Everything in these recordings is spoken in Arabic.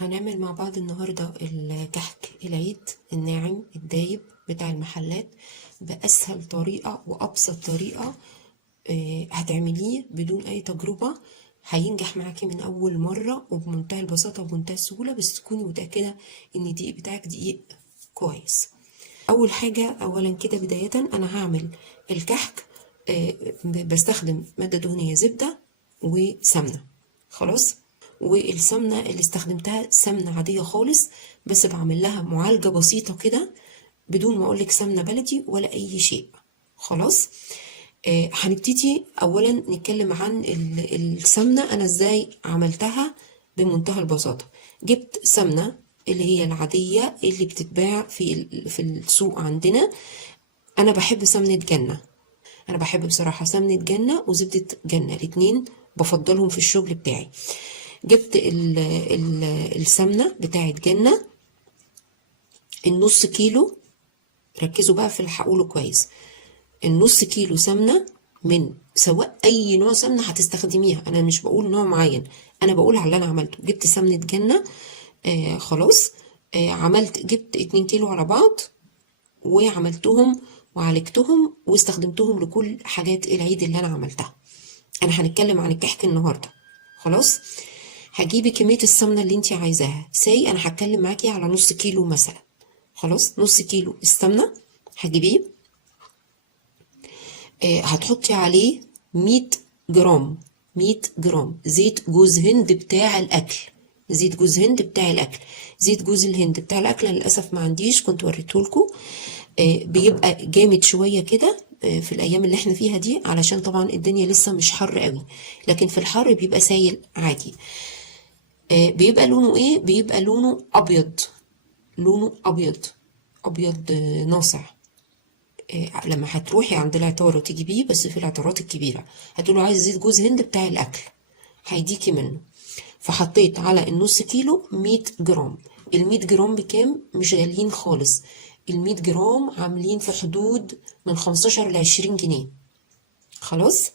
هنعمل مع بعض النهاردة الكحك العيد الناعم الدايب بتاع المحلات بأسهل طريقة وأبسط طريقة. هتعمليه بدون أي تجربة، هينجح معاكي من أول مرة وبمنتهى البساطة وبمنتهى السهولة، بس تكوني متأكدة إن الدقيق بتاعك دقيق كويس. أول حاجة أولا كده بداية أنا هعمل الكحك. بستخدم مادة دهنية زبدة وسمنة. خلاص، والسمنة اللي استخدمتها سمنة عادية خالص، بس بعمل لها معالجة بسيطة كده بدون ما اقولك سمنة بلدي ولا اي شيء. خلاص. هنبتدي اولا نتكلم عن السمنة انا ازاي عملتها بمنتهى البساطة. جبت سمنة اللي هي العادية اللي بتتباع في السوق عندنا. انا بحب سمنة جنة، انا بحب بصراحة سمنة جنة وزبدة جنة، الاتنين بفضلهم في الشغل بتاعي. جبت السمنة بتاعت جنة النص كيلو. ركزوا بقى في اللي هقوله كويس. النص كيلو سمنة من سواء اي نوع سمنة هتستخدميها، انا مش بقول نوع معين، انا بقول على اللي انا عملته. جبت سمنة جنة. خلاص. جبت 2 كيلو على بعض وعملتهم وعالجتهم واستخدمتهم لكل حاجات العيد اللي انا عملتها. انا هنتكلم عن الكحك النهارده. خلاص. هجيبي كمية السمنة اللي انت عايزاها، انا هتكلم معاكي على نص كيلو مثلا. خلاص، نص كيلو السمنة هتجيبيه. هتحطي عليه 100 جرام 100 جرام زيت جوز هند بتاع الاكل. زيت جوز هند بتاع الاكل. زيت جوز الهند بتاع الاكل أنا للاسف ما عنديش، كنت وريتهولكوا. بيبقى جامد شوية كده في الايام اللي احنا فيها دي، علشان طبعا الدنيا لسه مش حر قوي، لكن في الحر بيبقى سايل عادي. بيبقى لونه ايه؟ بيبقى لونه ابيض. لونه ابيض ابيض ناصع. لما هتروحي عند العطار وتجيبيه، بس في العطارات الكبيرة، هتقولوا عايز زيت جوز هند بتاع الاكل، هيديكي منه. فحطيت على النص كيلو 100 جرام. ال100 جرام بكام؟ مش غاليين خالص. ال100 جرام عاملين في حدود من 15 ل20 جنيه. خلاص.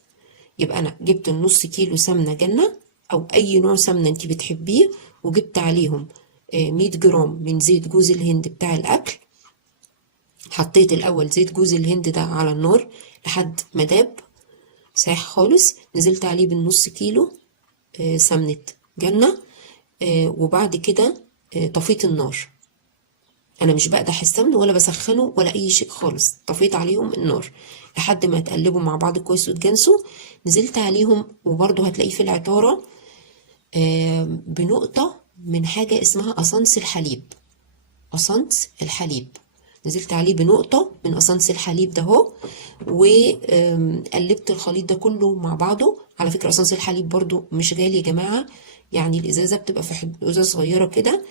يبقى انا جبت النص كيلو سمنة جنة او اي نوع سمنة انت بتحبيه، وجبت عليهم 100 جرام من زيت جوز الهند بتاع الاكل. حطيت الاول زيت جوز الهند ده على النار لحد ما داب ساح خالص. نزلت عليه بالنص كيلو سمنة جنة. وبعد كده طفيت النار. انا مش بقدح السمن ولا بسخنه ولا اي شيء خالص، طفيت عليهم النار لحد ما يتقلبوا مع بعض كويس وتجانسوا. نزلت عليهم، وبرضو هتلاقيه في العطارة بنقطة من حاجة اسمها أسانس الحليب. أسانس الحليب نزلت عليه بنقطة من أسانس الحليب ده اهو، وقلبت الخليط ده كله مع بعضه. على فكرة أسانس الحليب برضو مش غالي يا جماعة، يعني الإزازة بتبقى في حدود إزازة صغيرة كده،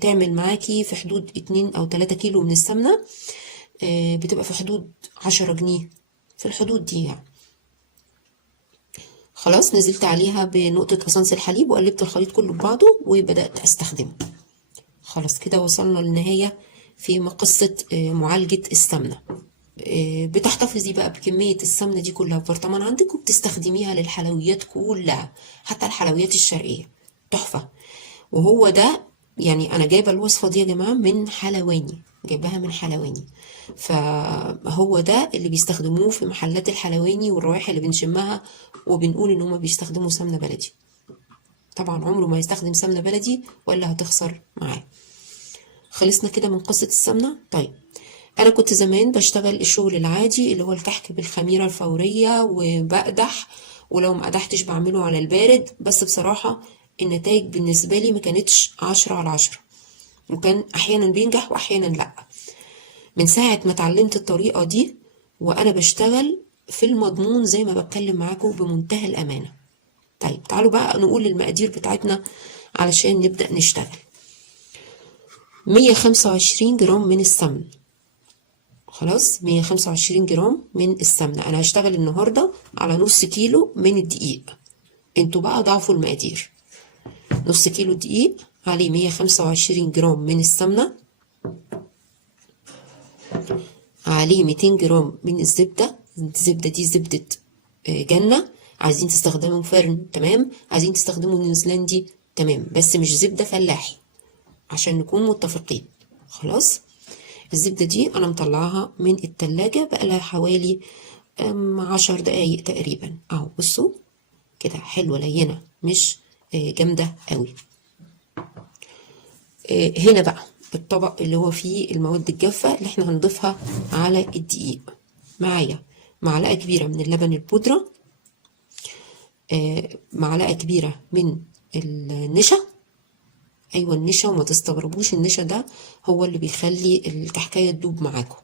تعمل معاكي في حدود 2 أو 3 كيلو من السمنة. بتبقى في حدود 10 جنيه، في الحدود دي يعني. خلاص، نزلت عليها بنقطة أسانس الحليب وقلبت الخليط كله ببعضه وبدأت أستخدمه. خلاص كده وصلنا للنهاية في قصة معالجة السمنة. بتحتفظي بقى بكمية السمنة دي كلها في برطمان عندك، وبتستخدميها للحلويات كلها، حتى الحلويات الشرقية تحفة. وهو ده يعني أنا جايبة الوصفة دي يا جماعة من حلواني، جايباها من حلواني. فهو ده اللي بيستخدموه في محلات الحلواني والروائح اللي بنشمها وبنقول إن هما بيستخدموا سمنة بلدي. طبعا عمره ما يستخدم سمنة بلدي ولا هتخسر معاه. خلصنا كده من قصة السمنة. طيب، انا كنت زمان بشتغل الشغل العادي اللي هو الكحك بالخميرة الفورية وبقدح، ولو ما قدحتش بعمله على البارد، بس بصراحة النتائج بالنسبة لي ما كانتش 10/10، وكان احيانا بينجح واحيانا لا. من ساعة ما اتعلمت الطريقة دي وانا بشتغل في المضمون زي ما بتكلم معاكم بمنتهى الامانة. طيب تعالوا بقى نقول المقادير بتاعتنا علشان نبدأ نشتغل. 125 جرام من السمن. خلاص، 125 جرام من السمنة. انا هشتغل النهاردة على نص كيلو من الدقيق، انتوا بقى ضعفوا المقادير. نص كيلو دقيق عليه 125 جرام من السمنة، عليه 200 جرام من الزبدة. الزبدة دي زبدة جنة، عايزين تستخدموا فرن تمام، عايزين تستخدموا نيوزيلندي تمام، بس مش زبدة فلاحي. عشان نكون متفقين. خلاص. الزبدة دي انا مطلعاها من التلاجة بقالها حوالي 10 دقايق تقريبا اهو. بصوا كده حلوة لينة، مش جامدة قوي. هنا بقى الطبق اللي هو فيه المواد الجافة اللي احنا هنضيفها على الدقيق. معايا معلقة كبيرة من اللبن البودرة، معلقة كبيرة من النشا. ايوه النشا، وما تستغربوش النشا ده هو اللي بيخلي الكحكاية تدوب معاكم.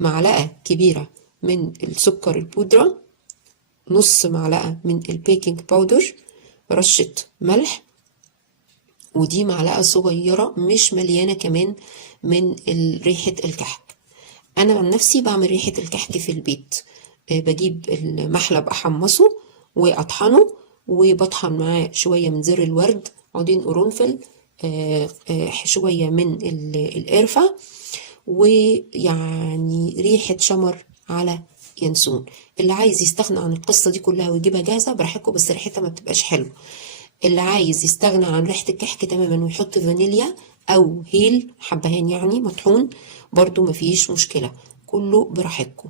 معلقة كبيرة من السكر البودرة، نص معلقة من البيكنج باودر، رشة ملح، ودي معلقة صغيرة مش مليانة كمان من ريحة الكحك. انا عن نفسي بعمل ريحة الكحك في البيت. بجيب المحلب احمصه واطحنه، وبطحن معاه شوية من زر الورد، عودين قرنفل، شوية من القرفة، ويعني ريحة شمر على ينسون. اللي عايز يستغنى عن القصة دي كلها ويجيبها جاهزة براحتكم، بس ريحتها ما بتبقاش حلوة. اللي عايز يستغنى عن ريحة الكحك تماما ويحط فانيليا او هيل حبهان يعني مطحون برضو مفيش مشكلة، كله براحتكم.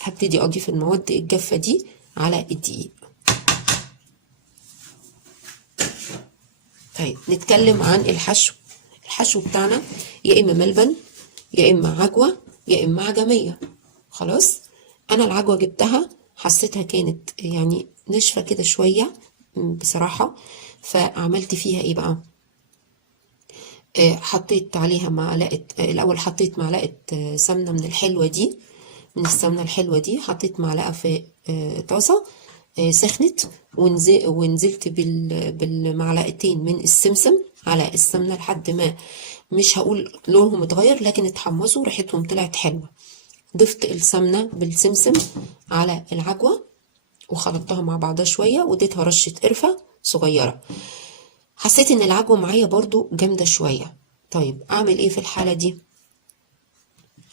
هبتدي اضيف المواد الجافة دي على الدقيق. طيب نتكلم عن الحشو. الحشو بتاعنا يا اما ملبن يا اما عجوة يا اما عجمية. خلاص. انا العجوة جبتها حسيتها كانت يعني ناشفة كده شوية بصراحة، فعملت فيها ايه بقى؟ حطيت عليها معلقة، الاول حطيت معلقة سمنة من الحلوة دي، من السمنة الحلوة دي حطيت معلقة في طاسة سخنت، ونزلت بالمعلقتين من السمسم على السمنة لحد ما مش هقول لونهم اتغير لكن اتحمصوا، ريحتهم طلعت حلوة. ضفت السمنة بالسمسم على العجوة وخلطتها مع بعضها شوية، واديتها رشة قرفة صغيرة. حسيت ان العجوة معايا برضو جامدة شوية. طيب اعمل ايه في الحالة دي؟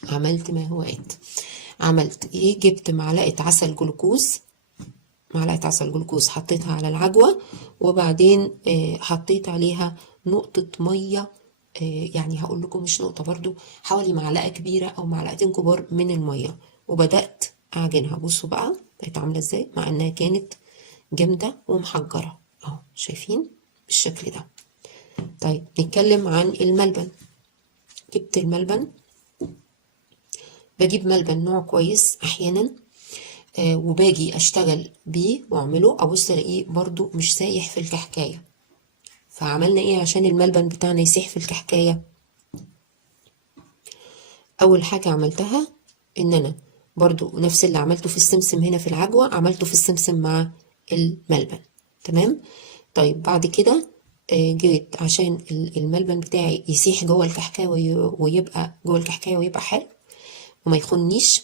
عملت ما هو ات. عملت ايه؟ جبت معلقة عسل جلوكوز، معلقة عسل جلوكوز حطيتها على العجوة، وبعدين حطيت عليها نقطة مية، يعني هقول لكم مش نقطة برضو، حوالي معلقة كبيرة او معلقتين كبار من المية، وبدأت اعجنها. بصوا بقى بقت عاملة ازاي، مع انها كانت جامدة ومحجرة اهو، شايفين بالشكل ده. طيب نتكلم عن الملبن. جبت الملبن، بجيب ملبن نوع كويس احيانا وباجي اشتغل بيه واعمله، ابص الاقيه برضو مش سايح في الكحكايه. فعملنا ايه عشان الملبن بتاعنا يسيح في الكحكايه؟ اول حاجه عملتها ان انا برضو نفس اللي عملته في السمسم هنا في العجوه عملته في السمسم مع الملبن. تمام. طيب بعد كده جيت عشان الملبن بتاعي يسيح جوه الكحكايه ويبقى جوه الكحكايه ويبقى حلو وما يخنيش،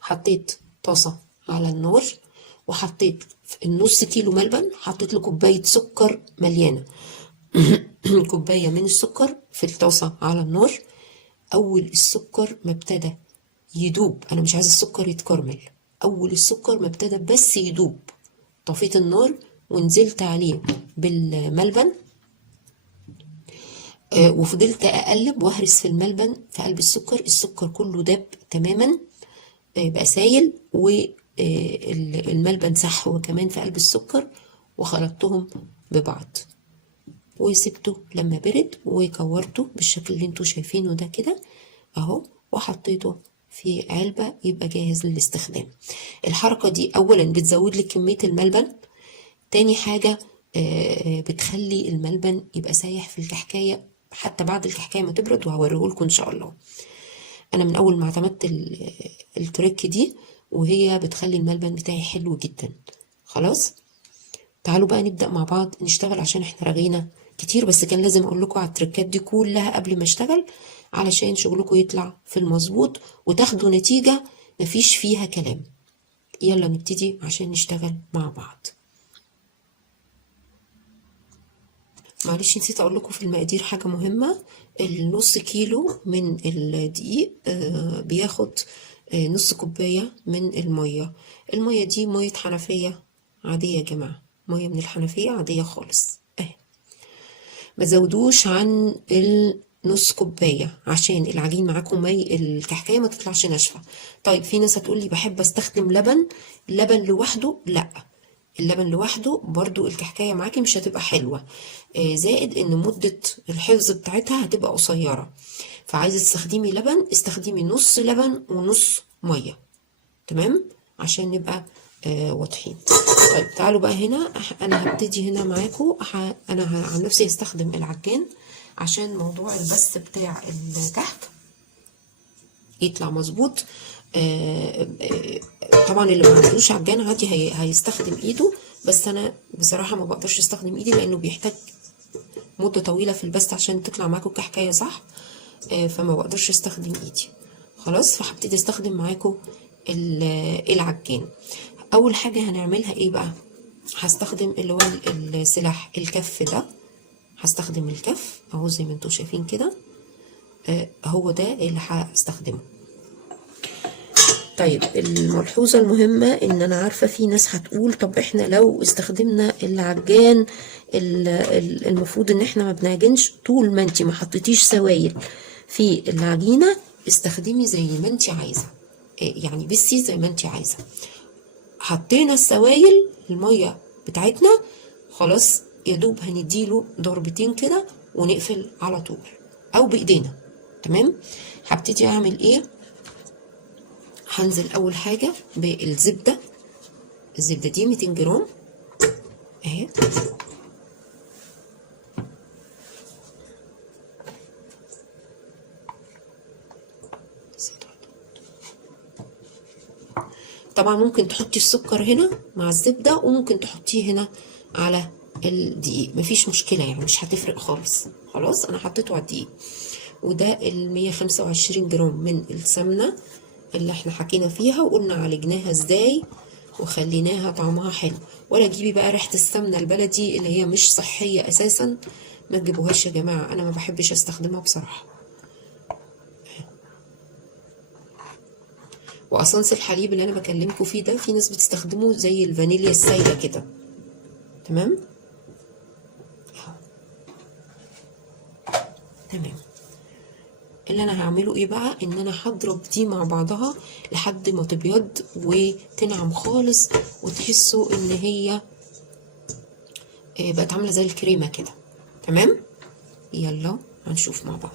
حطيت طاسة على النار وحطيت النص كيلو ملبن، حطيت له كوباية سكر مليانة كوباية من السكر في الطاسة على النار. أول السكر ما ابتدى يدوب، أنا مش عايزة السكر يتكرمل، أول السكر ما ابتدى بس يدوب طفيت النار ونزلت عليه بالملبن، وفضلت أقلب وأهرس في الملبن في قلب السكر. السكر كله داب تماما بقى سايل، والملبن سح هو كمان في قلب السكر، وخلطتهم ببعض وسبته لما برد وكورته بالشكل اللي انتوا شايفينه ده كده اهو، وحطيته في علبة يبقى جاهز للاستخدام. الحركة دي اولا بتزود لك كمية الملبن، تاني حاجة بتخلي الملبن يبقى سايح في الكحكاية حتى بعد الكحكاية ما تبرد، وهوريهولكم ان شاء الله. انا من اول ما اعتمدت التريك دي وهي بتخلي الملبن بتاعي حلو جدا. خلاص. تعالوا بقى نبدأ مع بعض نشتغل عشان احنا رغينا كتير، بس كان لازم اقول لكم على التريكات دي كلها قبل ما اشتغل علشان شغلكم يطلع في المظبوط وتاخدوا نتيجة مفيش فيها كلام. يلا نبتدي عشان نشتغل مع بعض. معلش نسيت اقول لكم في المقادير حاجة مهمة. النص كيلو من الدقيق بياخد نص كوباية من المية. المية دي مية حنفية عادية يا جماعة، مية من الحنفية عادية خالص اهي. ما تزودوش عن نص كوبايه عشان العجين معاكم الكحكايه ما تطلعش ناشفه. طيب في ناس هتقول لي بحب استخدم لبن. اللبن لوحده لا، اللبن لوحده برضو الكحكايه معاكي مش هتبقى حلوه. زائد ان مده الحفظ بتاعتها هتبقى قصيره. فعايزه تستخدمي لبن، استخدمي نص لبن ونص ميه. تمام، عشان نبقى واضحين. طيب تعالوا بقى هنا، انا هبتدي هنا معاكم. انا عن نفسي هستخدم العجان عشان موضوع البث بتاع الكحك يطلع مظبوط. طبعا اللي ما عندوش عجان عادي هيستخدم ايده، بس انا بصراحه ما بقدرش استخدم ايدي لانه بيحتاج مده طويله في البث عشان تطلع معاكم الكحكايه صح. فما بقدرش استخدم ايدي خلاص. فهبتدي استخدم معاكم العجان. اول حاجه هنعملها ايه بقى؟ هستخدم اللي هو السلاح الكف ده. هستخدم الكف اهو زي ما انتم شايفين كده. هو ده اللي هستخدمه. طيب الملحوظة المهمة ان انا عارفة في ناس هتقول طب احنا لو استخدمنا العجان المفروض ان احنا ما بنعجنش. طول ما انت ما حطيتيش سوائل في العجينة استخدمي زي ما انت عايزة، يعني بسي زي ما انت عايزة. حطينا السوائل المية بتاعتنا خلاص، يا دوب هنديله ضربتين كده ونقفل على طول او بايدينا. تمام. هبتدي اعمل ايه؟ هنزل اول حاجه بالزبده. الزبده دي 200 جرام اهي. طبعا ممكن تحطي السكر هنا مع الزبده وممكن تحطيه هنا على الدقيق، مفيش مشكله يعني مش هتفرق خالص. خلاص انا حطيته على الدقيق. وده ال 125 جرام من السمنه اللي احنا حكينا فيها وقلنا عالجناها ازاي وخليناها طعمها حلو. ولا تجيبي بقى ريحه السمنه البلدي اللي هي مش صحيه اساسا، ما تجيبوهاش يا جماعه، انا ما بحبش استخدمها بصراحه. واسانس الحليب اللي انا بكلمكم فيه ده في ناس بتستخدمه زي الفانيليا السايله كده. تمام اهو. تمام. اللي انا هعمله ايه بقى؟ ان انا هضرب دي مع بعضها لحد ما تبيض وتنعم خالص وتحسوا ان هي بقت عامله زي الكريمه كده. تمام. يلا هنشوف مع بعض.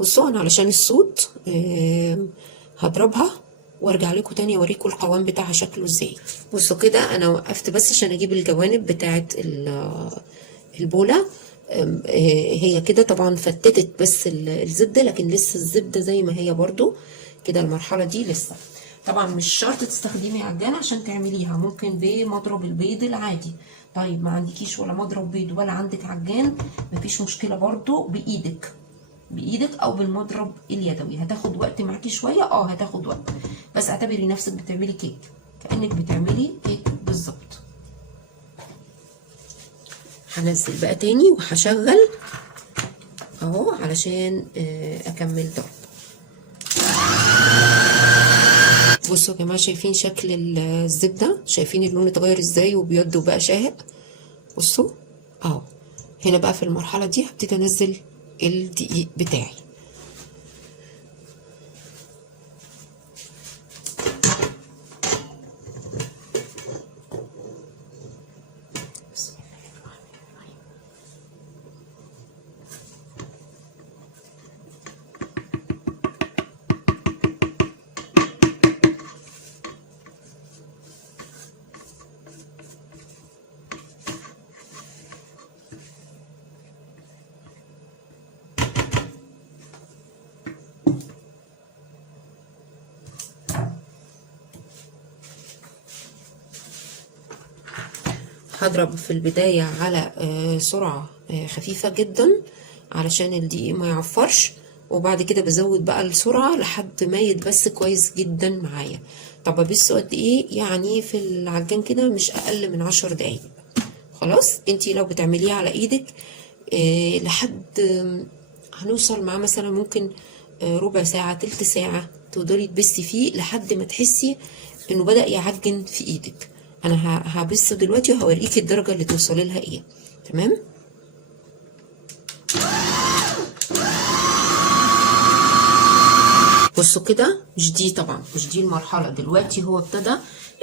بصوا انا علشان الصوت هضربها وارجع لكم تاني اوريكم القوام بتاعها شكله ازاي. بصوا كده انا وقفت بس عشان اجيب الجوانب بتاعه البوله. هي كده طبعا فتتت بس الزبده، لكن لسه الزبده زي ما هي برضو كده. المرحله دي لسه. طبعا مش شرط تستخدمي عجان عشان تعمليها، ممكن بمضرب البيض العادي. طيب ما عندكيش ولا مضرب بيض ولا عندك عجان، مفيش مشكله برضو بايدك او بالمضرب اليدوي. هتاخد وقت معاكي شويه، هتاخد وقت، بس اعتبري نفسك بتعملي كيك، كانك بتعملي كيك بالظبط. هنزل بقى تاني وهشغل اهو علشان اكمل ضرب. بصوا يا جماعه شايفين شكل الزبده؟ شايفين اللون اتغير ازاي وبيض وبقى شاهق؟ بصوا اهو. هنا بقى في المرحله دي هبتدي انزل الدقيق بتاعي. هضرب في البداية على سرعة خفيفة جدا علشان الدقيق ما يعفرش، وبعد كده بزود بقى السرعة لحد ما يتبس كويس جدا معايا. طب ابسه قد ايه؟ يعني في العجان كده مش اقل من 10 دقايق. خلاص. انتي لو بتعمليه على ايدك لحد هنوصل معاه مثلا ممكن ربع ساعة تلت ساعة تقدري تبسي فيه لحد ما تحسي انه بدأ يعجن في ايدك. انا هبص دلوقتي وهوريكي الدرجة اللي توصلي لها ايه. تمام. بصوا كده، مش دي طبعا، مش دي المرحلة دلوقتي. هو ابتدى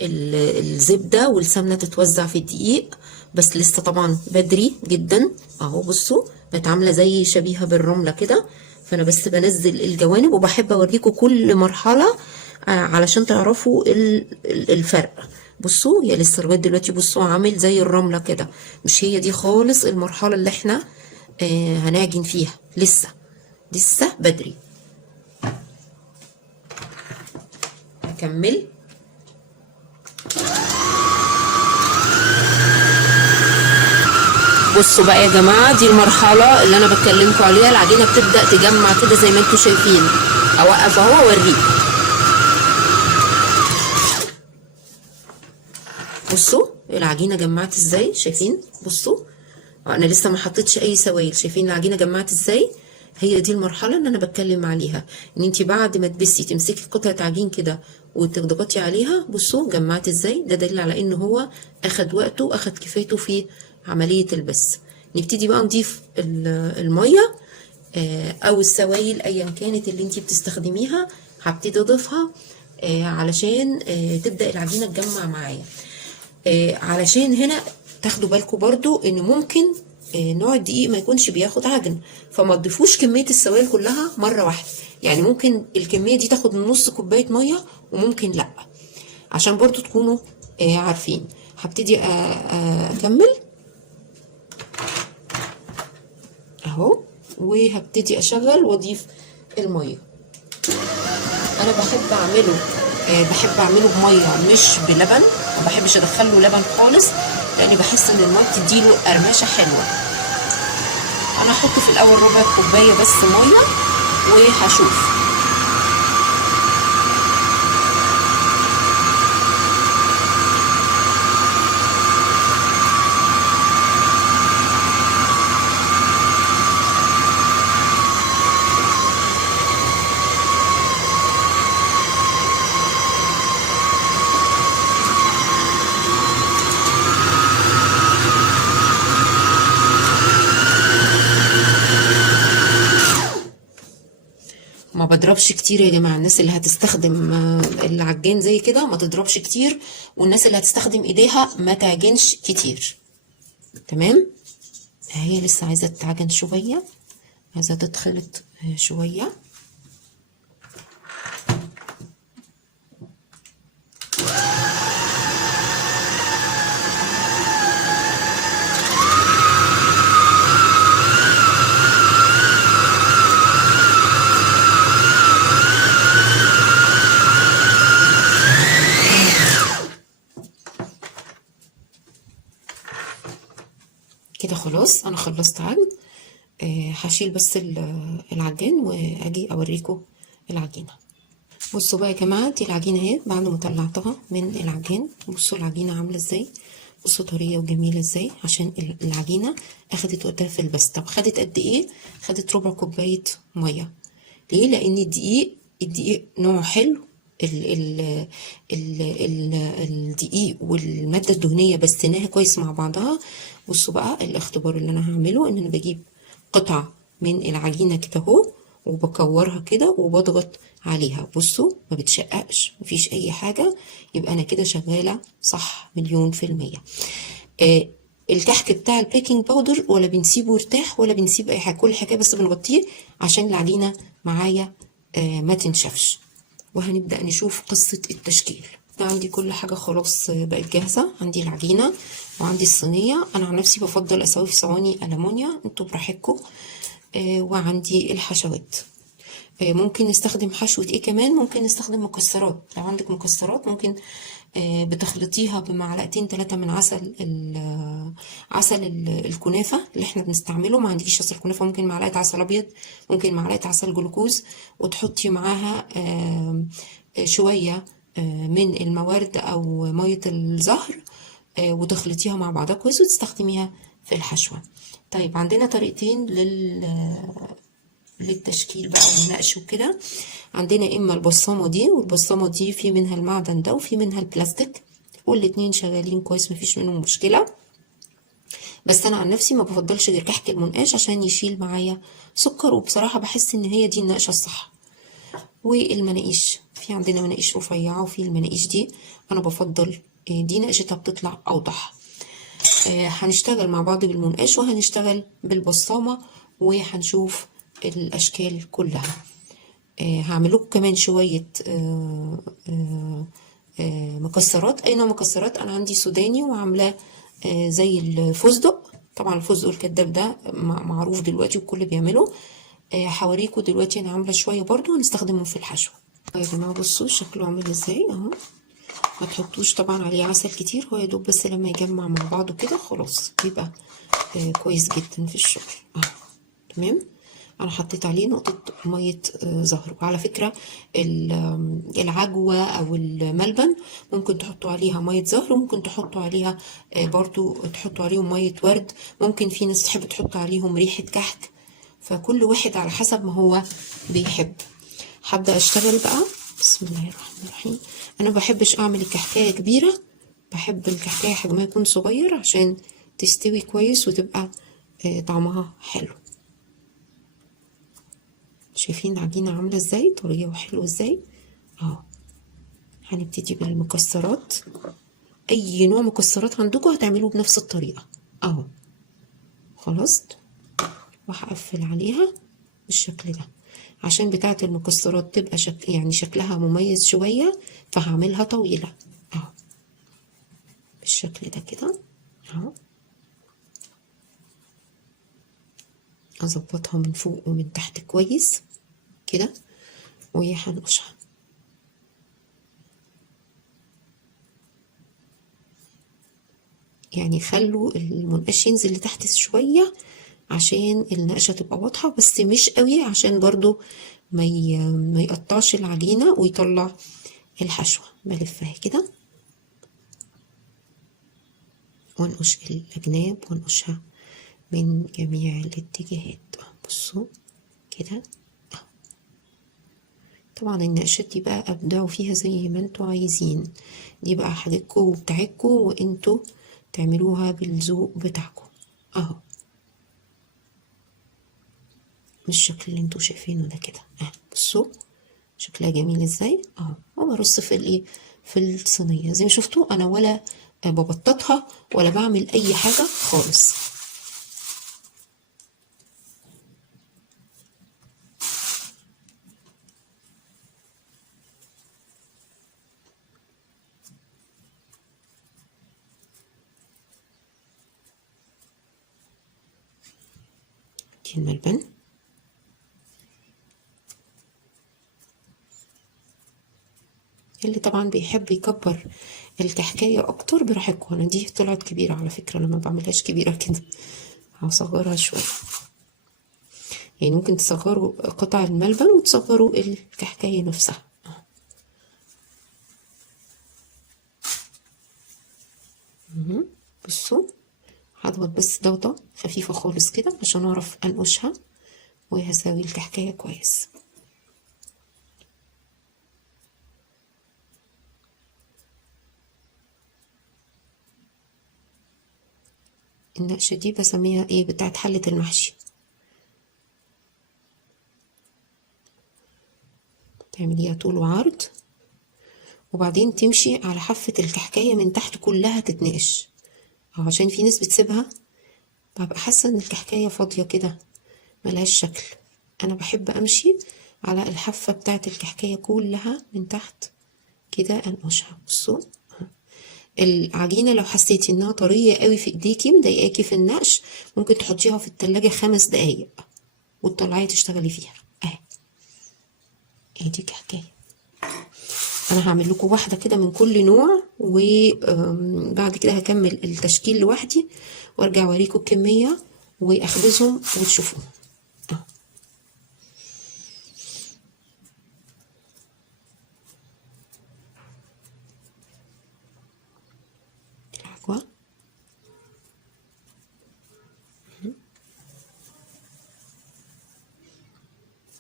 الزبدة والسمنة تتوزع في الدقيق، بس لسه طبعا بدري جدا. اهو بصوا بقت عاملة زي شبيهة بالرملة كده. فانا بس بنزل الجوانب وبحب اوريكم كل مرحلة علشان تعرفوا الفرق. بصوا هي لسه لغاية دلوقتي، بصوا عامل زي الرملة كده. مش هي دي خالص المرحلة اللي احنا هنعجن فيها، لسه بدري. هكمل. بصوا بقى يا جماعه، دي المرحله اللي انا بكلمكم عليها. العجينه بتبدا تجمع كده زي ما انتم شايفين. اوقف اهو اوريكم. بصوا العجينه جمعت ازاي، شايفين؟ بصوا انا لسه ما حطيتش اي سوائل. شايفين العجينه جمعت ازاي؟ هي دي المرحله اللي انا بتكلم عليها، ان انت بعد ما تبسي تمسكي قطعه عجين كده وتضغطي عليها. بصوا جمعت ازاي. ده دليل على ان هو اخد وقته، اخد كفايته في عمليه البس. نبتدي بقى نضيف الميه او السوائل ايا كانت اللي انت بتستخدميها. هبتدي اضيفها علشان تبدا العجينه تجمع معايا. علشان هنا تاخدوا بالكم برضو ان ممكن نوع الدقيق ما يكونش بياخد عجن، فما تضيفوش كميه السوائل كلها مره واحده. يعني ممكن الكميه دي تاخد نص كوبايه ميه وممكن لا، عشان برضو تكونوا عارفين. هبتدي اكمل اهو، وهبتدي اشغل واضيف الميه. انا بحب اعمله بميه مش بلبن. ما بحبش ادخله لبن خالص، لاني بحس ان الميه بتديله قرمشه حلوه. انا هحط في الاول ربع كوبايه بس ميه وهشوف. ما بضربش كتير يا جماعه. الناس اللي هتستخدم العجان زي كده ما تضربش كتير، والناس اللي هتستخدم ايديها ما تعجنش كتير. تمام. هي لسه عايزه تتعجن شويه، عايزه تتخلط شويه. كده خلاص انا خلصت عجن. هشيل بس العجان واجي اوريكم العجينه. بصوا بقى يا جماعه، دي العجينه اهي بعد ما طلعتها من العجان. بصوا العجينه عامله ازاي، بصوا طريه وجميله ازاي، عشان العجينه اخدت وقتها في البس. طب خدت قد ايه؟ خدت ربع كوبايه ميه. ليه؟ لان الدقيق نوع حلو. الدقيق والماده الدهنيه بسيناها كويس مع بعضها. بصوا بقى الاختبار اللي انا هعمله، ان انا بجيب قطعه من العجينه كده اهو وبكورها كده وبضغط عليها. بصوا ما بتشققش، مفيش اي حاجه. يبقى انا كده شغاله صح 100%. الكحك بتاع البيكنج باودر ولا بنسيبه يرتاح ولا بنسيب اي حاجه، كل حاجه بس بنغطيه عشان العجينه معايا ما تنشفش. وهنبدأ نشوف قصة التشكيل. عندي كل حاجة خلاص بقت جاهزة. عندي العجينة وعندي الصينية. أنا عن نفسي بفضل أسوي في صواني ألمونيا، انتوا براحتكم. وعندي الحشوات. ممكن نستخدم حشوة ايه كمان، ممكن نستخدم مكسرات. لو عندك مكسرات ممكن بتخلطيها بمعلقتين 3 من عسل الكنافة اللي احنا بنستعمله. ما عنديش عسل كنافة، ممكن معلقة عسل ابيض، ممكن معلقة عسل جلوكوز، وتحطي معاها شوية من الموارد او مية الزهر وتخلطيها مع بعضها كويس وتستخدميها في الحشوة. طيب عندنا طريقتين للتشكيل بقى والنقش وكده. عندنا اما البصامة دي، والبصامة دي في منها المعدن ده وفي منها البلاستيك، والاتنين شغالين كويس مفيش منهم مشكلة. بس انا عن نفسي ما بفضلش غير كحك المنقاش عشان يشيل معايا سكر، وبصراحة بحس ان هي دي النقشة الصح. والمناقيش، في عندنا مناقيش رفيعة وفي المناقيش دي انا بفضل دي نقشتها بتطلع اوضح. هنشتغل مع بعض بالمنقاش وهنشتغل بالبصامة وهنشوف الاشكال كلها. هعمل لكم كمان شوية مكسرات. اي نوع مكسرات؟ انا عندي سوداني وعاملاه زي الفستق. طبعا الفستق الكداب ده معروف دلوقتي والكل بيعمله. هوريكم دلوقتي انا عامله شويه برضو هنستخدمهم في الحشو. يا جماعه بصوا شكله عامل ازاي اهو. ما تحطوش طبعا عليه عسل كتير، هو يا دوب بس لما يجمع مع بعضه كده خلاص بيبقى كويس جدا في الشغل اهو. تمام. انا حطيت عليه نقطه ميه زهر. وعلى فكره العجوه او الملبن ممكن تحطوا عليها ميه زهر، وممكن تحطوا عليها برضو تحطوا عليهم ميه ورد. ممكن في ناس تحب تحط عليهم ريحه كحك، فكل واحد على حسب ما هو بيحب. هبدا اشتغل بقى. بسم الله الرحمن الرحيم. انا ما بحبش اعمل الكحكايه كبيره، بحب الكحكايه حجمها يكون صغير عشان تستوي كويس وتبقى طعمها حلو. شايفين العجينة عاملة ازاي طرية وحلوة ازاي اهو. هنبتدي بالمكسرات. اي نوع مكسرات عندكم هتعملوه بنفس الطريقة اهو. خلاص. وهقفل عليها بالشكل ده عشان بتاعة المكسرات تبقى يعني شكلها مميز شوية، فهعملها طويلة اهو بالشكل ده كده اهو. اظبطها من فوق ومن تحت كويس كده وهنقشها. يعني خلوا المنقاش ينزل لتحت شوية عشان النقشة تبقى واضحة، بس مش قوي عشان برضو ما يقطعش العجينة ويطلع الحشوة. بلفها كده وانقش الأجناب وانقشها من جميع الاتجاهات. بصوا كده. طبعا النقشات دي بقى ابدعوا فيها زي ما انتوا عايزين، دي بقى حاجتكم وبتاعتكم وانتوا تعملوها بالذوق بتاعكم اهو. مش الشكل اللي انتوا شايفينه ده كده بصوا شكلها جميل ازاي اهو. وبرص في الايه في الصينيه زي ما شفتوا. انا ولا ببططها ولا بعمل اي حاجه خالص. دي الملبن. اللي طبعا بيحب يكبر الكحكايه اكتر براحتكم. انا دي طلعت كبيره على فكره، انا ما بعملهاش كبيره كده، هصغرها شويه. يعني ممكن تصغروا قطع الملبن وتصغروا الكحكايه نفسها. بصوا هضغط بس ضغطه خفيفه خالص كده عشان اعرف انقشها وهساوي الكحكايه كويس. النقشة دي بسميها ايه بتاعت حلة المحشي. تعمليها طول وعرض وبعدين تمشي على حافة الكحكاية من تحت كلها تتنقش، عشان في ناس بتسيبها ببقى حاسة ان الكحكاية فاضية كده ملهاش شكل. انا بحب امشي على الحافة بتاعت الكحكاية كلها من تحت كده انقشها. بصوا العجينة لو حسيتي انها طرية قوي في ايديكي مضايقاكي في النقش ممكن تحطيها في التلاجة 5 دقايق وتطلعي تشتغلي فيها اهي. دي كحكاية. انا هعمل لكم واحده كده من كل نوع وبعد كده هكمل التشكيل لوحدي وارجع اوريكم الكميه واخبزهم وتشوفوهم. العجوه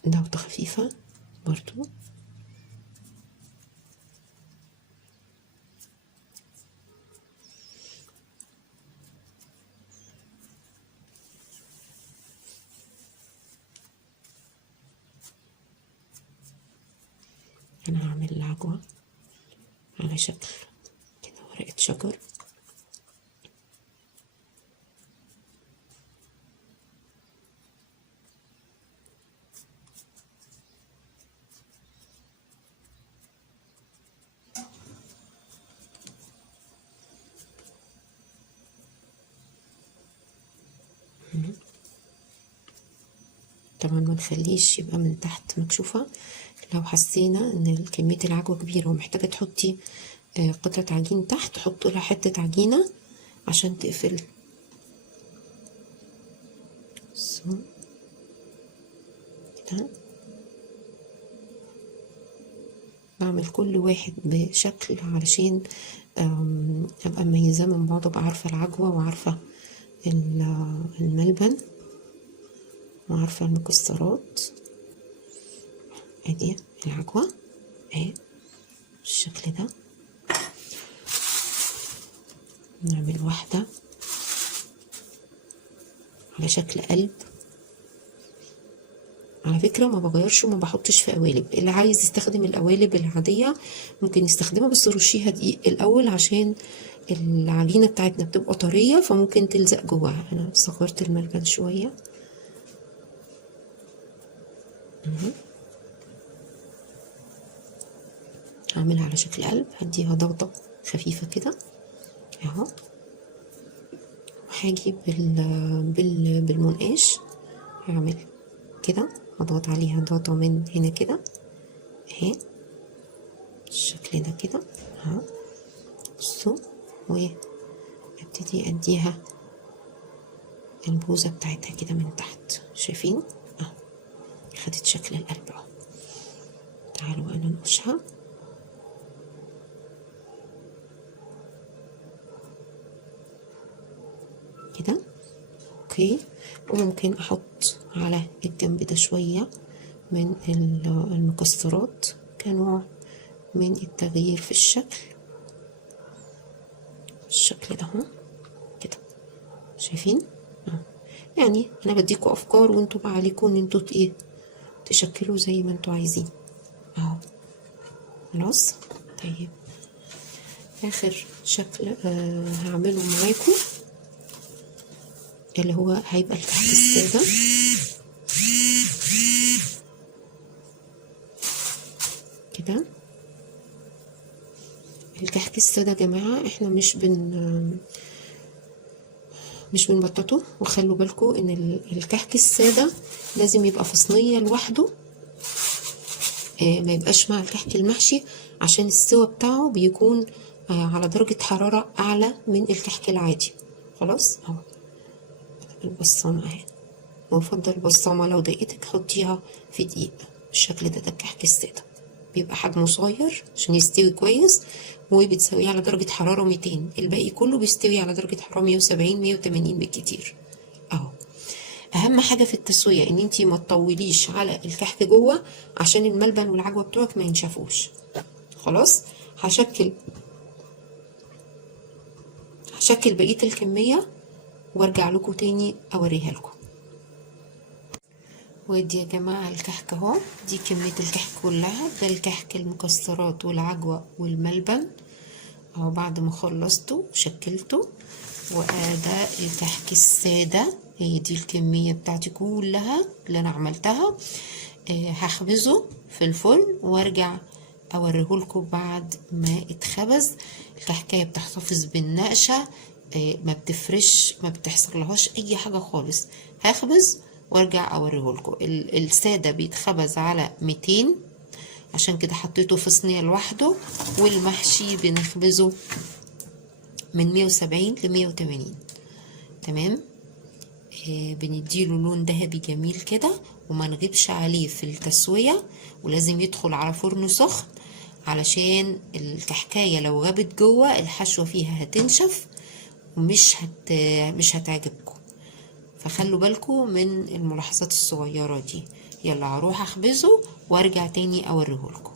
ضغطة خفيفة برضو. انا هعمل العجوة على شكل كده ورقة شجر. طبعا ما نخليش يبقى من تحت مكشوفة. لو حسينا ان كمية العجوة كبيرة ومحتاجة تحطي قطعة عجين تحت، حطوا لها حتة عجينة عشان تقفل. كده بعمل كل واحد بشكل علشان ابقى مميزة من بعض، ابقى عارفة العجوة وعارفة الملبن وعارفة المكسرات. ادي العجوة اهي بالشكل ده. نعمل واحدة على شكل قلب. على فكرة ما بغيرش وما بحطش في قوالب، اللي عايز يستخدم القوالب العادية ممكن يستخدمها، بس رشيها دقيق الاول عشان العجينة بتاعتنا بتبقى طرية فممكن تلزق جواها. انا صغرت الملبن شوية. هعملها على شكل قلب، هديها ضغطة خفيفة كده اهو. وهاجي بالمنقاش هعمل كده، هضغط عليها ضغطة من هنا كده اهي بالشكل ده كده اهو. بصوا، وابتدي اديها البوزة بتاعتها كده من تحت، شايفين اهو خدت شكل القلب اهو. تعالوا انا نقشها كده اوكي. وممكن احط على الجنب ده شوية من المكسرات كنوع من التغيير في الشكل. الشكل ده اهو كده، شايفين يعني انا بديكوا افكار وانتوا بقى عليكم ان انتوا ايه تشكلوا زي ما انتوا عايزين اهو. خلاص طيب، اخر شكل هعمله معاكم اللي هو هيبقى الكحك السادة كده. الكحك السادة يا جماعة احنا مش بنبططه، وخلوا بالكم ان الكحك السادة لازم يبقى في صينية لوحده، ما يبقاش مع الكحك المحشي عشان السوا بتاعه بيكون على درجة حرارة اعلى من الكحك العادي. خلاص اهو البصامة اهي، ويفضل البصامة لو ضايقتك حطيها في دقيق بالشكل ده. ده الكحك السادة بيبقى حجمه صغير عشان يستوي كويس، وبتسويه على درجة حرارة 200. الباقي كله بيستوي على درجة حرارة 170 180 بالكتير اهو. اهم حاجة في التسوية ان انتي ما تطوليش على الكحك جوه عشان الملبن والعجوة بتوعك ما ينشفوش. خلاص هشكل بقية الكمية وارجع لكم تاني اوريها لكم. وادي يا جماعة الكحك اهو، دي كمية الكحك كلها. ده الكحك المكسرات والعجوة والملبن اهو بعد ما خلصته وشكلته. وده الكحك السادة، هي دي الكمية بتاعتي كلها اللي انا عملتها. هخبزه في الفرن وارجع اوريهولكم بعد ما اتخبز. الكحكاية بتحتفظ بالنقشة، ما بتفرش، ما بتحصلهاش اي حاجة خالص. هخبز وارجع اوريهولكم. السادة بيتخبز على 200 عشان كده حطيته في صينية لوحده، والمحشي بنخبزه من 170 ل 180. تمام. بنديله لون ذهبي جميل كده، وما نغيبش عليه في التسوية، ولازم يدخل على فرن سخن علشان الكحكاية لو غابت جوه الحشوة فيها هتنشف مش هتعجبكم. فخلوا بالكم من الملاحظات الصغيرة دي. يلا هروح اخبزه وارجع تاني اوريهولكم.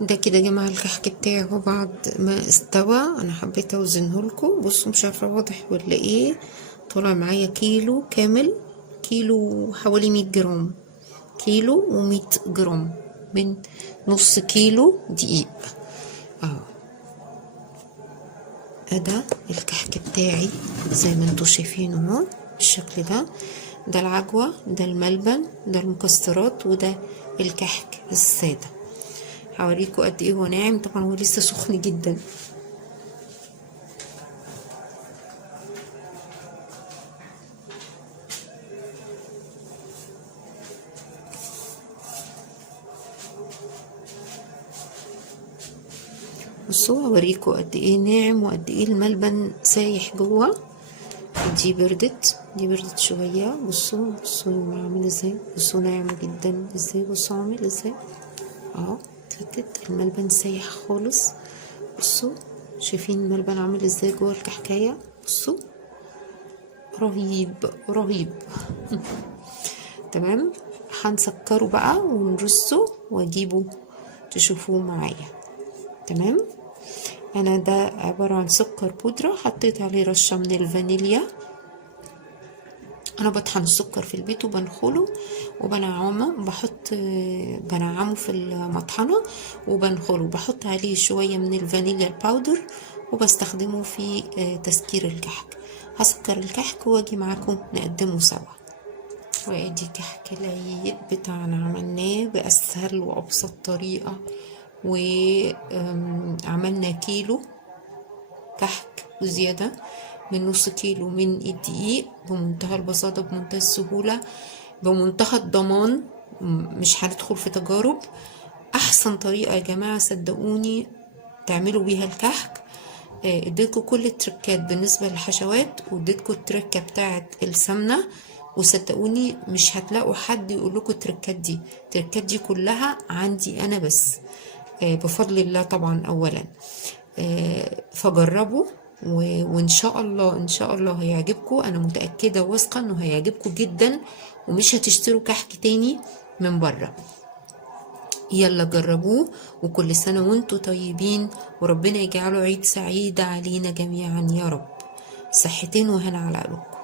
ده كده يا جماعه الكحك بتاعي اهو بعد ما استوى. انا حبيت اوزنه لكم، بصوا مش عارفه واضح ولا ايه. طلع معايا كيلو كامل، كيلو حوالي 100 جرام، كيلو و100 جرام من نص كيلو دقيق اهو. ده الكحك بتاعي زي ما انتوا شايفين اهو بالشكل ده. ده العجوة، ده الملبن، ده المكسرات، وده الكحك السادة. هوريكم قد ايه هو ناعم. طبعا هو لسه سخن جدا. بصوا هوريكم قد ايه ناعم وقد ايه الملبن سايح جوه. دي بردت شويه. بصوا عامل ازاي، بصوا ناعم جدا ازاي، بصوا عامل ازاي اهو. اتفتت الملبن سايح خالص. بصوا شايفين الملبن عامل ازاي جوه الكحكايه. بصوا رهيب رهيب. تمام. هنسكره بقى ونرصه واجيبه تشوفوه معايا. تمام. انا ده عبارة عن سكر بودرة، حطيت عليه رشة من الفانيليا. انا بطحن السكر في البيت وبنخله وبنعمه، بنعمه في المطحنة وبنخله، بحط عليه شوية من الفانيليا الباودر وبستخدمه في تسكير الكحك. هسكر الكحك واجي معاكم نقدمه سوا. وادي كحك العيد بتاعنا عملناه بأسهل وأبسط طريقة، وعملنا كيلو كحك وزيادة من نص كيلو من الدقيق بمنتهى البساطة، بمنتهى السهولة، بمنتهى الضمان. مش هندخل في تجارب. أحسن طريقة يا جماعة صدقوني تعملوا بيها الكحك. اديتكم كل التركات بالنسبة للحشوات، واديتكم التركة بتاعت السمنة، وصدقوني مش هتلاقوا حد يقول لكم التركات دي كلها عندي انا بس، بفضل الله طبعا اولا. فجربوا وان شاء الله هيعجبكم. انا متأكدة واثقة انه هيعجبكم جدا، ومش هتشتروا كحك تاني من بره. يلا جربوه، وكل سنة وانتوا طيبين، وربنا يجعله عيد سعيد علينا جميعا يا رب. صحتين وهنا على قلوبكم.